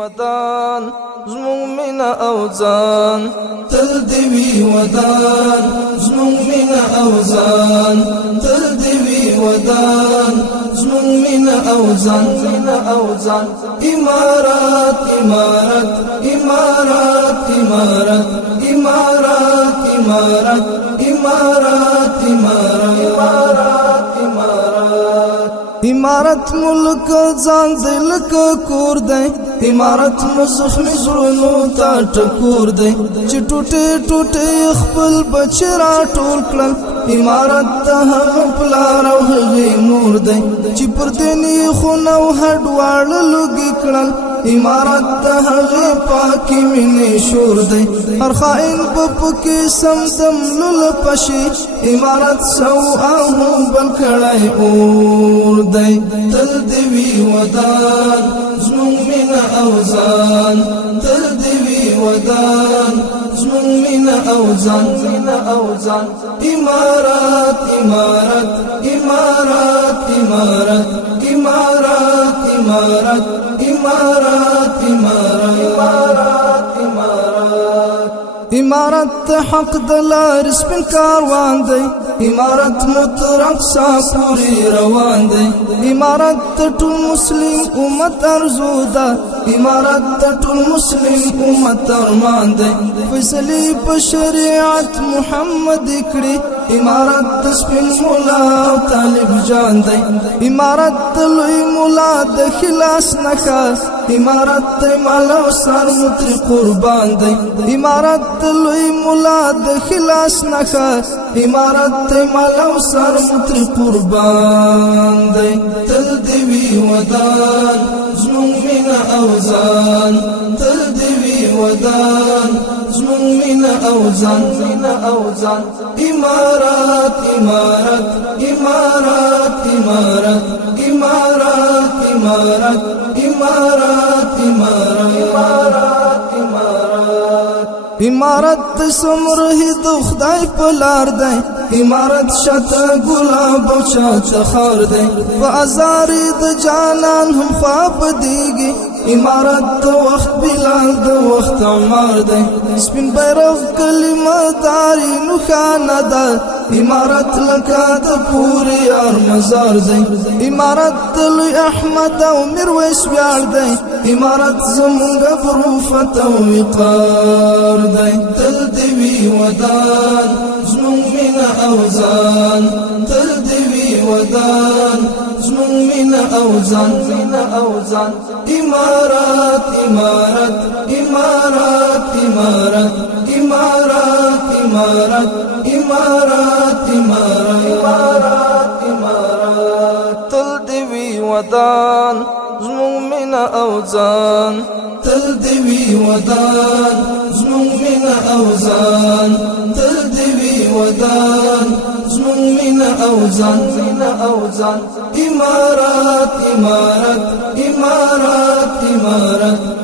ودان زمون من اوزان تل دیوی ودان زمون من اوزان تل دیوی ودان زمون من اوزان امارات امارات امارات امارات امارات امارات امارات امارات امارات امارت ملک ځان دل کور دی امارت مزخمی زړونو ته ټکور دی چې ټوټه ټوټه خپل بچی را ټول کړل امارت ته هم پلار او هغې مور دی چې پر دیني خونه او هډواړ لوګي کړل امارت ته هغې پاکې مینې شور دی هر خائن به پکې سمدم لول پشي امارت سو او بل کړی اور دی تل دې وي ودان زموږ مینه اوزان تل دې وي ودان زموږ مینه اوزان امارات امارات امارات امارات امارات امارات امارات امارات امارت حق دلار سپین کاروان دی امارت مترق ساپوری روان دی امارت ټول مسلم امت ارزو ده امارت ټول مسلم امت ارمان دی فیصله په شریعت محمد کړي امارت سپین مولا طالب جان دی امارت لوی مولا د خلاص نخا امارت مالو سر متر قربان دی امارت لوی مولا د خلاص نخا امارت مالو سر متر قربان دی تل دی وی ودان زمون مینه اوزان تل دی وی ودان زمون مینه اوزان امارات امارات امارات امارات امارات امارات امارات امارات امارت سمره د خدای په لار دی امارت شته ګلاب او شته خار دی په ازار د جانان هم خواب دیږي امارت د وخت بلال د وخت عمر دی سپین بیرغ کلمه داری نخانه ده امارت لکه د پوری یار مزار دی امارت لوی احمد او میرویس ویاړ دی امارت زمونږ پروفت او وقار دی تل دی وی ودان زمونږ مینه اوزان تل دی وی ودان زمونږ مینه اوزان امارات امارات امارات امارات امارات امارات امارات امارات تل دی وی ودان زمونږ مینه اوزان تل دی وی ودان زمونږ مینه اوزان تل دی وی ودان زمونږ مینه اوزان امارات امارات امارات امارات